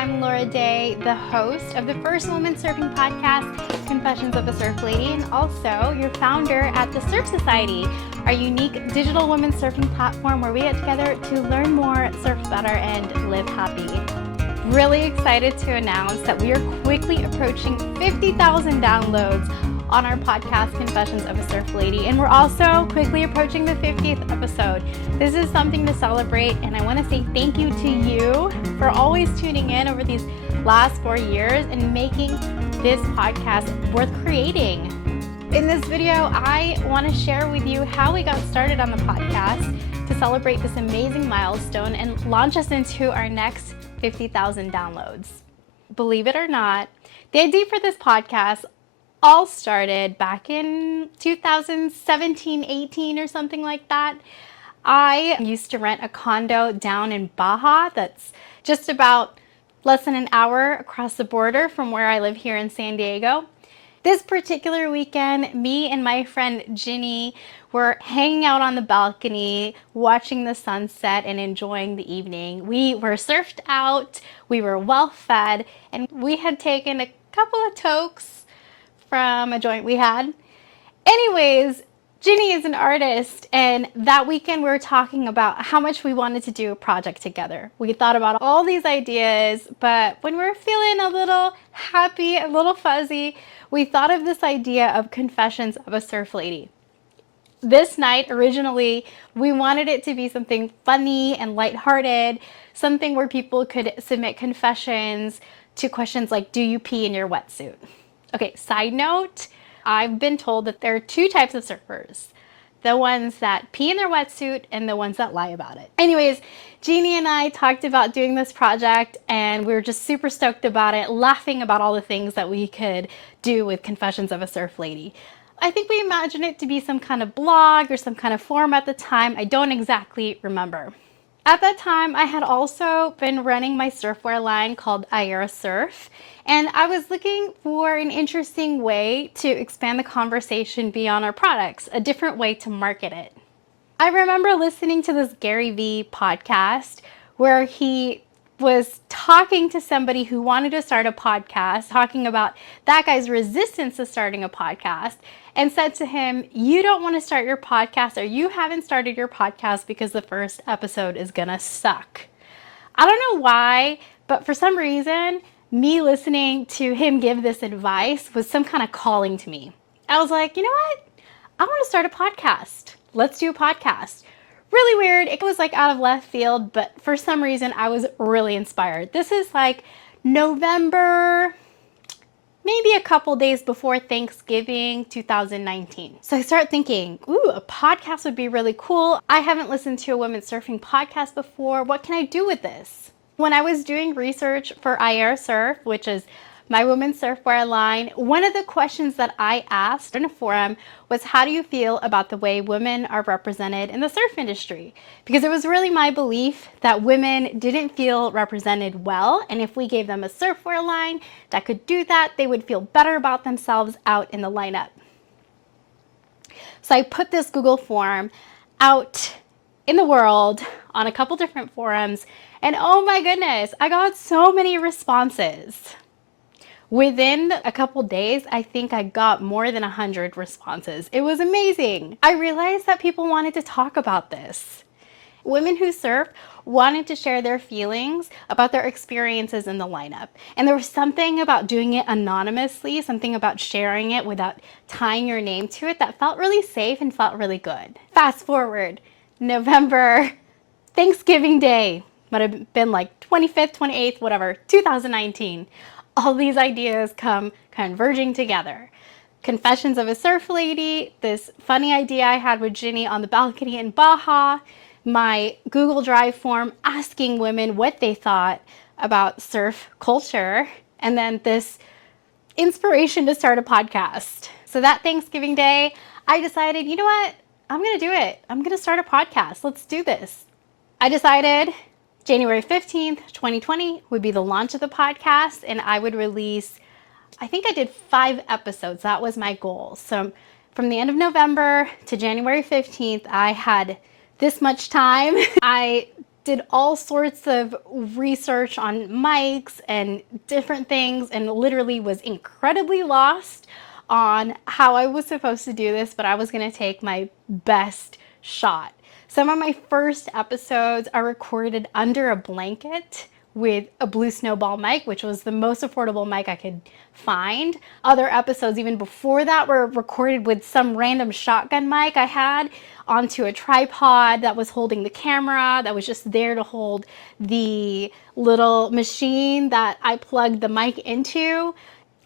I'm Laura Day, the host of the first woman surfing podcast, Confessions of a Surf Lady, and also your founder at the Surf Society, our unique digital women's surfing platform where we get together to learn more, surf better, and live happy. Really excited to announce that we are quickly approaching 50,000 downloads on our podcast, Confessions of a Surf Lady, and we're also quickly approaching the 50th episode. This is something to celebrate, and I want to say thank you to you for always tuning in over these last 4 years and making this podcast worth creating. In this video, I want to share with you how we got started on the podcast to celebrate this amazing milestone and launch us into our next 50,000 downloads. Believe it or not, the idea for this podcast all started back in 2017, 18 or something like that. I used to rent a condo down in Baja that's just about less than an hour across the border from where I live here in San Diego. This particular weekend, me and my friend Ginny were hanging out on the balcony, watching the sunset and enjoying the evening. We were surfed out, we were well fed, and we had taken a couple of tokes from a joint we had. Anyways, Ginny is an artist, and that weekend we were talking about how much we wanted to do a project together. We thought about all these ideas, but when we were feeling a little happy, a little fuzzy, we thought of this idea of Confessions of a Surf Lady. This night, originally, we wanted it to be something funny and lighthearted, something where people could submit confessions to questions like, do you pee in your wetsuit? Okay, side note, I've been told that there are two types of surfers. The ones that pee in their wetsuit and the ones that lie about it. Anyways, Jeannie and I talked about doing this project and we were just super stoked about it, laughing about all the things that we could do with Confessions of a Surf Lady. I think we imagined it to be some kind of blog or some kind of forum at the time. I don't exactly remember. At that time, I had also been running my surfwear line called Surf, and I was looking for an interesting way to expand the conversation beyond our products, a different way to market it. I remember listening to this Gary Vee podcast where he was talking to somebody who wanted to start a podcast, talking about that guy's resistance to starting a podcast, and said to him, you don't want to start your podcast, or you haven't started your podcast because the first episode is gonna suck. I don't know why, but for some reason, me listening to him give this advice was some kind of calling to me. I was like, you know what? I want to start a podcast. Let's do a podcast. Really weird. It was like out of left field, but for some reason I was really inspired. This is like November, maybe a couple days before Thanksgiving 2019. So I start thinking, ooh, a podcast would be really cool. I haven't listened to a women's surfing podcast before. What can I do with this? When I was doing research for Surf, which is my women's surfwear line, one of the questions that I asked in a forum was, how do you feel about the way women are represented in the surf industry? Because it was really my belief that women didn't feel represented well, and if we gave them a surfwear line that could do that, they would feel better about themselves out in the lineup. So I put this Google form out in the world on a couple different forums, and oh my goodness, I got so many responses. Within a couple days, I think I got more than 100 responses. It was amazing. I realized that people wanted to talk about this. Women who surf wanted to share their feelings about their experiences in the lineup. And there was something about doing it anonymously, something about sharing it without tying your name to it that felt really safe and felt really good. Fast forward, November, Thanksgiving Day, might have been like 25th, 28th, whatever, 2019. All these ideas come converging together. Confessions of a Surf Lady, this funny idea I had with Ginny on the balcony in Baja, my Google Drive form asking women what they thought about surf culture, and then this inspiration to start a podcast. So that Thanksgiving Day, I decided, you know what? I'm gonna do it. I'm gonna start a podcast. Let's do this. I decided January 15th, 2020 would be the launch of the podcast, and I would release, I think I did 5 episodes. That was my goal. So from the end of November to January 15th, I had this much time. I did all sorts of research on mics and different things and literally was incredibly lost on how I was supposed to do this, but I was going to take my best shot. Some of my first episodes are recorded under a blanket with a blue snowball mic, which was the most affordable mic I could find. Other episodes, even before that, were recorded with some random shotgun mic I had onto a tripod that was holding the camera, that was just there to hold the little machine that I plugged the mic into.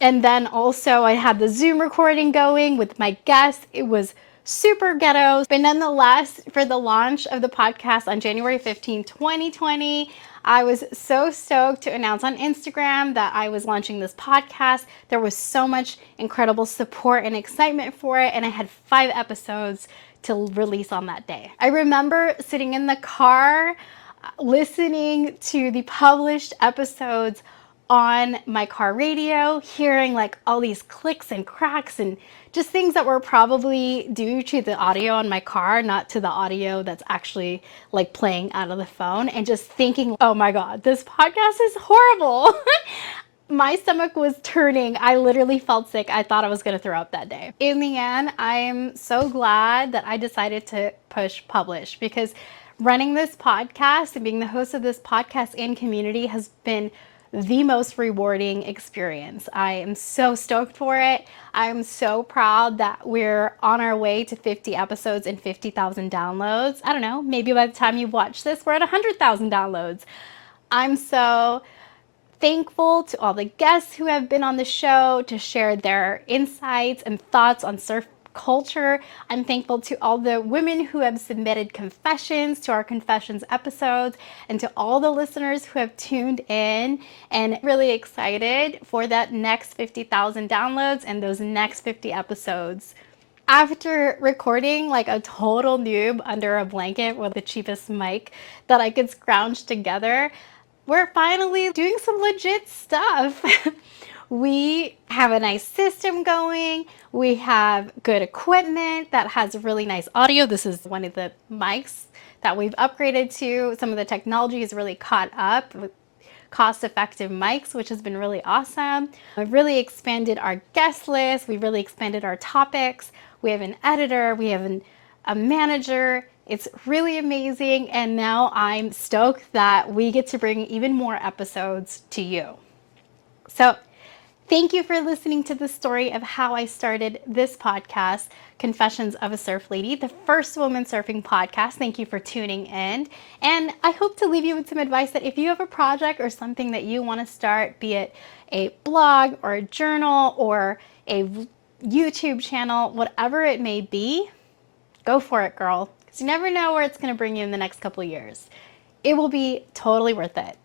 And then also I had the Zoom recording going with my guests. It was super ghetto. But nonetheless, for the launch of the podcast on January 15, 2020, I was so stoked to announce on Instagram that I was launching this podcast. There was so much incredible support and excitement for it, and I had 5 episodes to release on that day. I remember sitting in the car listening to the published episodes on my car radio, hearing like all these clicks and cracks and just things that were probably due to the audio on my car, not to the audio that's actually like playing out of the phone, and just thinking, oh my God, this podcast is horrible. My stomach was turning. I literally felt sick. I thought I was going to throw up that day. In the end, I am so glad that I decided to push publish, because running this podcast and being the host of this podcast and community has been the most rewarding experience. I am so stoked for it. I'm so proud that we're on our way to 50 episodes and 50,000 downloads. I don't know, maybe by the time you watch this, we're at 100,000 downloads. I'm so thankful to all the guests who have been on the show to share their insights and thoughts on surf culture. I'm thankful to all the women who have submitted confessions to our confessions episodes, and to all the listeners who have tuned in, and really excited for that next 50,000 downloads and those next 50 episodes. After recording like a total noob under a blanket with the cheapest mic that I could scrounge together, we're finally doing some legit stuff. We have a nice system going. We have good equipment that has really nice audio. This is one of the mics that we've upgraded to. Some of the technology is really caught up with cost-effective mics, which has been really awesome. We've really expanded our guest list. We've really expanded our topics. We have an editor. We have a manager. It's really amazing. And now I'm stoked that we get to bring even more episodes to you. So thank you for listening to the story of how I started this podcast, Confessions of a Surf Lady, the first woman surfing podcast. Thank you for tuning in. And I hope to leave you with some advice that if you have a project or something that you want to start, be it a blog or a journal or a YouTube channel, whatever it may be, go for it, girl. Because you never know where it's going to bring you in the next couple of years. It will be totally worth it.